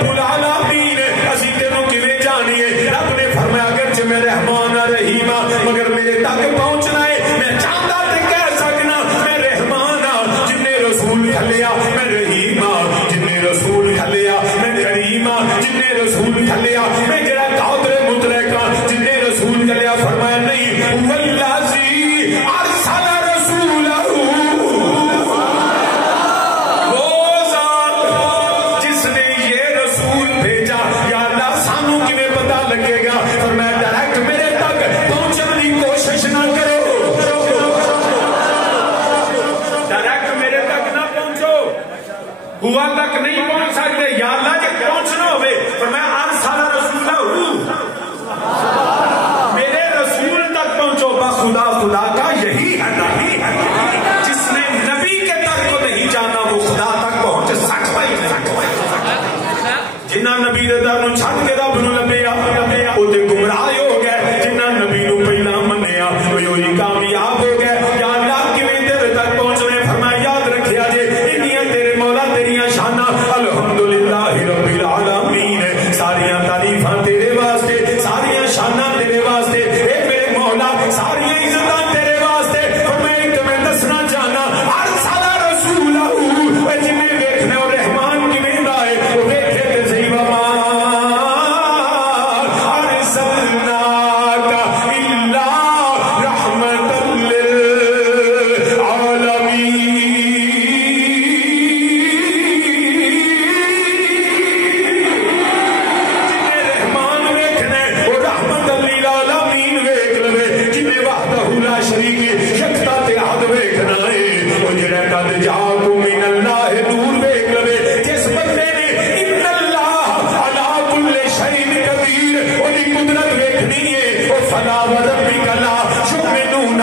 رب العالمین اسی تینوں کیویں جانیے رب نے فرمایا اگرچہ میں رحمان رحیم مگر میرے تک پہنچنا ہے میں چاہتا تے کہہ سکنا میں رحمان جن نے رسول کھلیا میں رحیم جن نے رسول کھلیا میں کریم جن نے رسول کھلیا میں جڑا قادر مطلق جن نے رسول کھلیا فرمایا نہیں والذی ارسل رسولہ لگے گا اور میں ڈائریکٹ میرے تک پہنچنے کی کوشش نہ کرو ڈائریکٹ میرے تک نہ پہنچو ہوا تک نہیں پہنچ سکتے یا اللہ کے پہنچنا ہوئے اور میں ارسل رسولہ ہوں میرے رسول تک پہنچو بخدا خدا کا یہی ہے جس نے نبی کے تک کو نہیں جانا وہ خدا تک پہنچ سکتا ہی جنہ نبی دے در نو چھڈ کے رب نو لبیا او تے گمراہ ہو گئے جنہ نبی نو پہلا منیا وہی کامیاب ہو گئے یا اللہ کیویں تیرے تک پہنچنے فرمایا یاد رکھیا جے انیاں تیرے مولا تیریاں شاناں الحمدللہ رب العالمین ساریاں تعریفاں تیرے واسطے ساریاں شاناں تیرے واسطے اے میرے مولا ساریاں عزتاں تیرے واسطے فرمایا ایک میں دسنا چاہنا ارسل رسولہ اے جن نے دیکھنا اور رحمان کیویں دا ہے او ویکھے تے صحیح وما فلا وربك لا يؤمنون